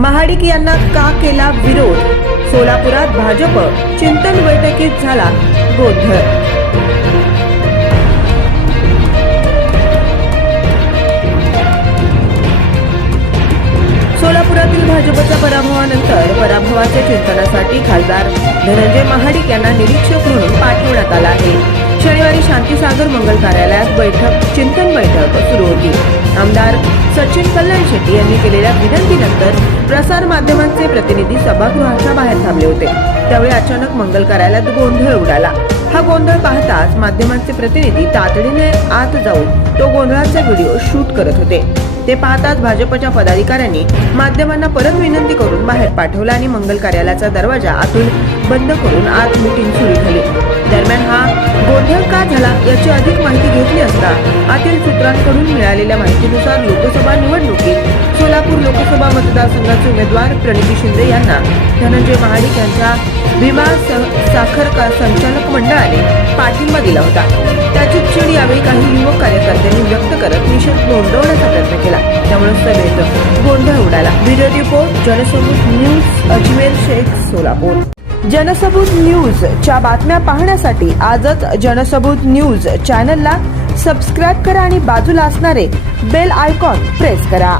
महाडिक यांना का केला विरोध? सोलापुरात भाजप चिंतन बैठकीत झाला गोंधळ। सोलापुरातील भाजपच्या पराभवानंतर पराभवाच्या चिंतनासाठी खासदार धनंजय महाडिक यांना निरीक्षक म्हणून पाठवण्यात आला आहे। शनिवारी शांतीसागर मंगल कार्यालयात चिंतन बैठक सुरू होती। आमदार सचिन कल्याण शेट्टी यांनी केलेल्या विनंतीनंतर प्रसार माध्यमांचे प्रतिनिधी सभागृहाच्या बाहेर थांबले होते। त्यावेळी अचानक मंगल कार्यालयात गोंधळ उडाला। हा गोंधळ पाहताच माध्यमांचे प्रतिनिधी तातडीने आत जाऊन तो गोंधळाचा व्हिडिओ शूट करत होते। ते पाहताच भाजपच्या पदाधिकाऱ्यांनी माध्यमांना परत विनंती करून बाहेर पाठवला आणि मंगल कार्यालयाचा दरवाजा आतून बंद करून आत मीटिंग सुरू झाली। दरम्यान हा गोंधळ का झाला याची अधिक माहिती घेतली असता आतील सूत्रांकडून मिळालेल्या माहितीनुसार लोकसभा निवडणुकीत सोलापूर लोकसभा मतदारसंघाचे उमेदवार प्रणिती शिंदे यांना धनंजय महाडिक यांच्या भीमा साखर संचालक मंडळाने पाठिंबा दिला होता। त्याची चीड यावेळी काही युवक कार्यकर्त्यांनी व्यक्त करत निषेध नोंदवण्याचा प्रयत्न केला। त्यामुळे सभेत गोंधळ उडाला। Bureau report, Jansabut news, Ajmer Shaikh, Solapur. Jansabut news च्या बातम्या पाहण्यासाठी आजच जनसबूत न्यूज चॅनलला सबस्क्राइब करा आणि बाजूला असणारे बेल आयकॉन प्रेस करा।